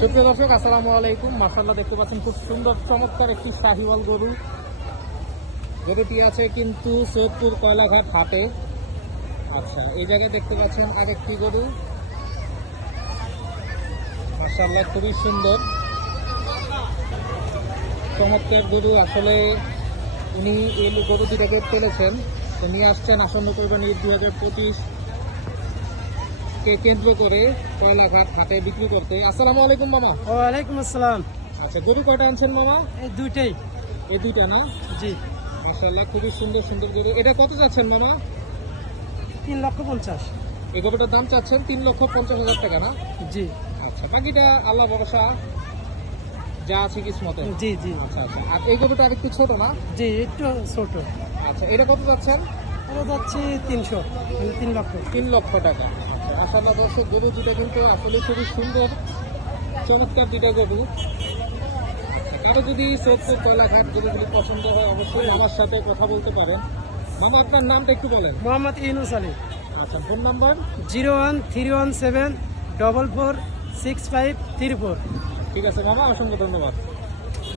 সুপ্রিয় দর্শক, আসসালামু আলাইকুম। মাশাআল্লাহ, দেখতে পাচ্ছেন খুব সুন্দর চমৎকার একটি শাহিওয়াল গরু। গরুটি আছে কিন্তু সৈয়দপুর কয়লাঘাট হাটে। আচ্ছা, এই জায়গায় দেখতে পাচ্ছেন আরেকটি গরু। মাশাআল্লাহ, খুবই সুন্দর চমৎকার গরু। আসলে উনি এই গরু দুটাকে পেলেছেন, তো নিয়ে আসছেন আসন্ন কোরবানি 2025 কে কেন্দ্র করে কয়লাঘাট হাটে বিক্রি করতে। আসসালামু আলাইকুম মামা। ওয়ালাইকুম আসসালাম। আচ্ছা, গরু কয়টা আনছেন মামা? এই দুইটাই। এই দুইটা না? জি। মাশাআল্লাহ, খুবই সুন্দর সুন্দর গরু। এটা কত যাচ্ছেন মামা? 3,50,000। এই গরুটার দাম চাচ্ছেন 3,50,000 টাকা না? জি আচ্ছা, বাকিটা আল্লাহ ভরসা, যা আছে কিসমতে। জি জি আচ্ছা আচ্ছা, আর এই গরুটা আরেকটু ছোট না? জি, একটু ছোট। আচ্ছা, এটা কত যাচ্ছেন? এটা যাচ্ছে 300, মানে 3 লক্ষ। 3 লক্ষ টাকা। আচ্ছা, মাশাআল্লাহ দর্শক, গরু দুটো কিন্তু আসলে খুবই সুন্দর চমৎকার দুটা গরু। আচ্ছা, কারো যদি সৈয়দপুর কয়লাঘাট গরুগুলি পছন্দ হয় অবশ্যই আমার সাথে কথা বলতে পারেন। মামা, আপনার নামটা একটু বলেন। মোহাম্মদ ইউনুস আলী। আচ্ছা, ফোন নাম্বার? 01317446534। ঠিক আছে মামা, অসংখ্য ধন্যবাদ।